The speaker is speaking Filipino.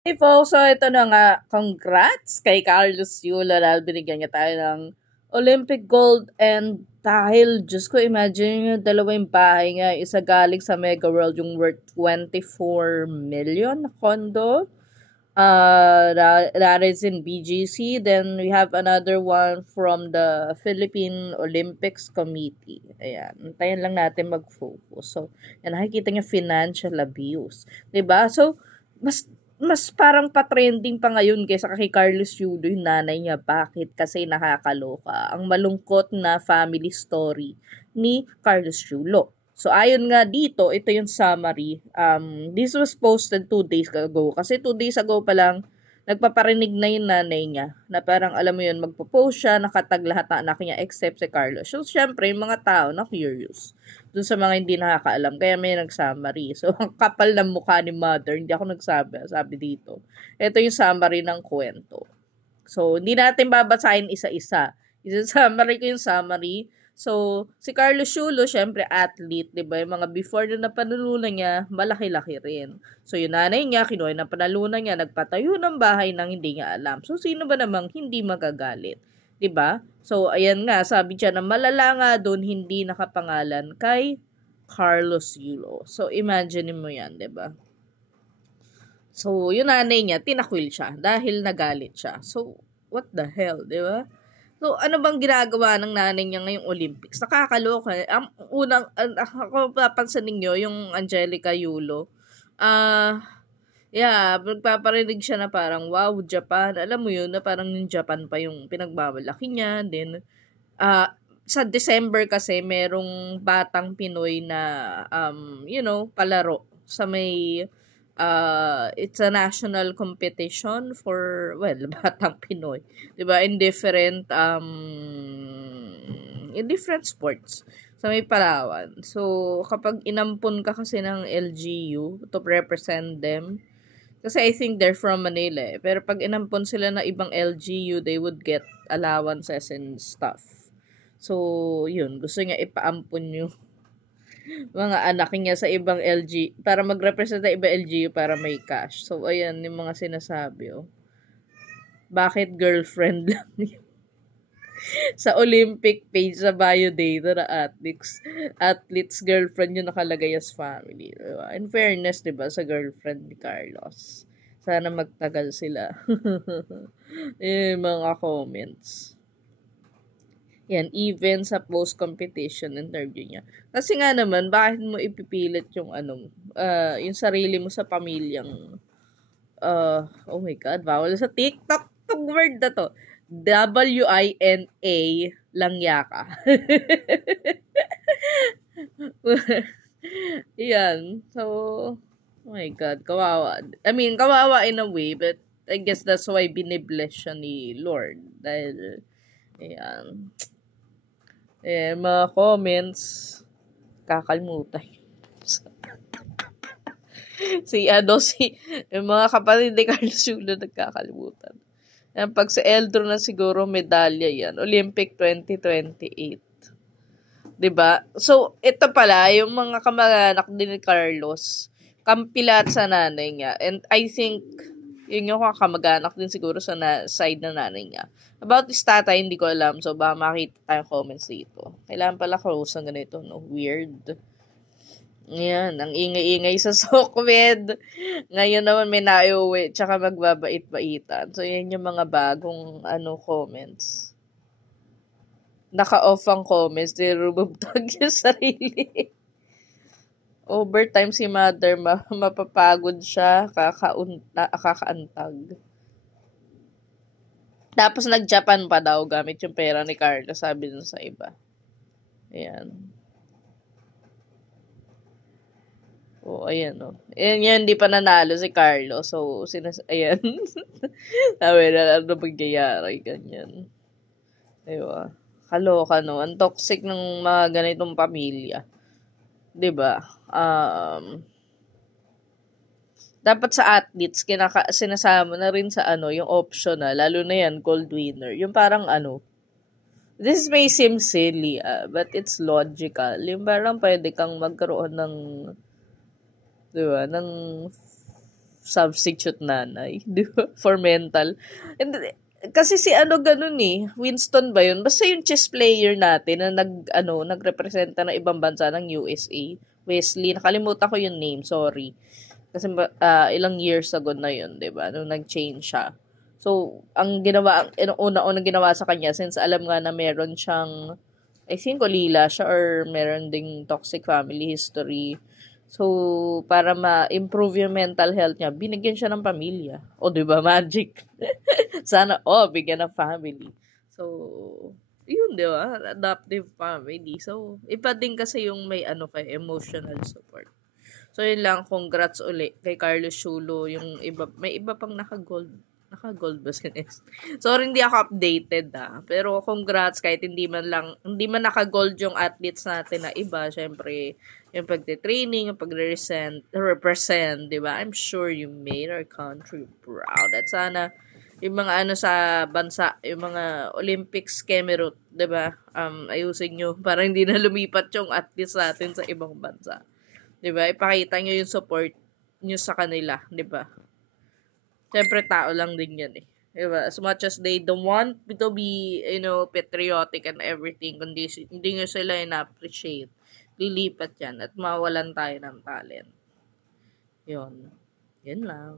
Hey folks, so ito na nga, congrats kay Carlos Yulo dahil binigyan niya tayo ng Olympic gold and dahil, Diyos ko, imagine nyo, dalawa yung bahay nga, isa galing sa Mega World yung worth 24 million na condo. That is in BGC. Then we have another one from the Philippine Olympics Committee. Ayan, antayin lang natin mag-focus. So, yan, nakikita niya financial abuse. 'Di ba? So, mas parang pa-trending pa ngayon kaysa kay Carlos Yulo yung nanay niya. Bakit? Kasi nakakaloka. Ang malungkot na family story ni Carlos Yulo. So, ayon nga dito, ito yung summary. This was posted 2 days ago. Kasi 2 days ago pa lang, nagpaparinig na yung nanay niya na parang alam mo yun, magpo-post siya, nakatag lahat ng anak niya except si Carlos. So, syempre, yung mga tao na curious dun sa mga hindi nakakaalam. Kaya may nag-summary. So, ang kapal ng mukha ni mother. Hindi ako nagsabi. Sabi dito. Ito yung summary ng kwento. So, hindi natin babasahin isa-isa. Isa-summary ko yung summary. So, si Carlos Yulo, syempre athlete, di ba? Yung mga before na napanalunan niya, malaki-laki rin. So, yung nanay niya, kinuha ng panalunan niya, nagpatayo ng bahay nang hindi niya alam. So, sino ba namang hindi magagalit? 'Di ba? So, ayan nga, sabi diyan na malala nga doon hindi nakapangalan kay Carlos Yulo. So, imagine mo 'yan, 'di ba? So, yung nanay niya, tinakwil siya dahil nagalit siya. So, what the hell, 'di ba? So, ano bang ginagawa ng nanay niya ngayong Olympics? Nakakaloka. Ang unang, ako papansin ninyo, yung Angelica Yulo, yeah, magpaparinig siya na parang, wow, Japan. Alam mo yun, na parang yung Japan pa yung pinagbabalaki niya. Then, sa December kasi, merong batang Pinoy na, palaro sa may, it's a national competition for, well, batang Pinoy. 'Di ba? In different sports sa may Palawan. So, kapag inampon ka kasi ng LGU to represent them, kasi I think they're from Manila eh. Pero pag inampon sila na ibang LGU, they would get allowances and stuff. So, yun. Gusto niya ipaampon yung mga anak niya sa ibang LG para mag-represent sa ibang LGU para may cash. So, ayan yung mga sinasabi, oh. Bakit girlfriend lang sa Olympic page sa bio data na athletes girlfriend yung nakalagay as family. Diba? In fairness, diba, sa girlfriend ni Carlos. Sana magtagal sila. Mga comments. Yan, even sa post-competition interview niya. Kasi nga naman, bakit mo ipipilit yung yung sarili mo sa pamilyang, oh my God, bawal sa TikTok tong word na to. WINA lang yaka. Yan. So, oh my God, kawawa. I mean, kawawa in a way, but I guess that's why binibless siya ni Lord. Dahil, ayan. Mga comments, kakalimutan. Yung mga kapatid ni Carlos Yulo nagkakalimutan. Pag sa Eldro na siguro, medalya yan. Olympic 2028. 'Di ba? So, ito pala, yung mga kamag-anak din ni Carlos, kampilat sa nanay niya. And I think, yun yung kamag-anak din siguro sa side na nanay niya. About this tatay, hindi ko alam. So, baka makita tayong comments dito. Kailangan pala close ng ganito, no? Weird. Yan, ang ingay-ingay sa Sokmed. Ngayon naman may nauwi, tsaka magbabait-baitan. So, yan yung mga bagong comments. Naka-off ang comments, nirububtag yung sarili. Overtime si mother, mapapagod siya, kakaantag. Tapos nag-Japan pa daw gamit yung pera ni Carla, sabi dun sa iba. Ayan. Ayan, oh. Ayan yan, hindi pa nanalo si Carlo. So, ayan. Sabi na, ano magyayari, ganyan. Diba? Kaloka, no? Ang toxic ng mga ganitong pamilya. 'Di ba? Dapat sa athletes, sinasama na rin sa yung optional, lalo na yan, gold winner. Yung parang this may seem silly, but it's logical. Yung parang pwede kang magkaroon ng, 'di ba, ng substitute nanay, di ba? For mental. And, kasi si ganun Winston ba yun? Basta yung chess player natin na nagrepresenta ng ibang bansa ng USA. Wesley, nakalimutan ko yung name, sorry. Kasi ilang years ago na yun, di ba? Nung nag-change siya. So, ang una-una ginawa sa kanya, since alam nga na meron siyang, I think, ulila siya or meron ding toxic family history. So, para ma-improve yung mental health niya, binigyan siya ng pamilya. O, di ba? Magic. Sana, bigyan ng family. So, yun, di ba? Adoptive family. So, iba din kasi yung may emotional support. So, yun lang. Congrats uli kay Carlos Chulo. Yung iba, may iba pang naka-gold. Naka-gold ba si Nest? Sorry, hindi ako updated Pero congrats kahit hindi man naka-gold yung athletes natin na iba. Syempre, yung pagte-training, yung represent, di ba? I'm sure you made our country proud. At sana, yung mga sa bansa, yung mga Olympics Cameroon, 'di ba? Ayusin nyo para hindi na lumipat yung athletes natin sa ibang bansa. 'Di ba? Ipakita nyo yung support nyo sa kanila, 'di ba? Siyempre tao lang din 'yan 'Di ba? As much as they don't want to be, patriotic and everything, kundi hindi nyo sila in-appreciate, lilipat 'yan at mawalan tayo ng talent. 'Yun. Yan lang.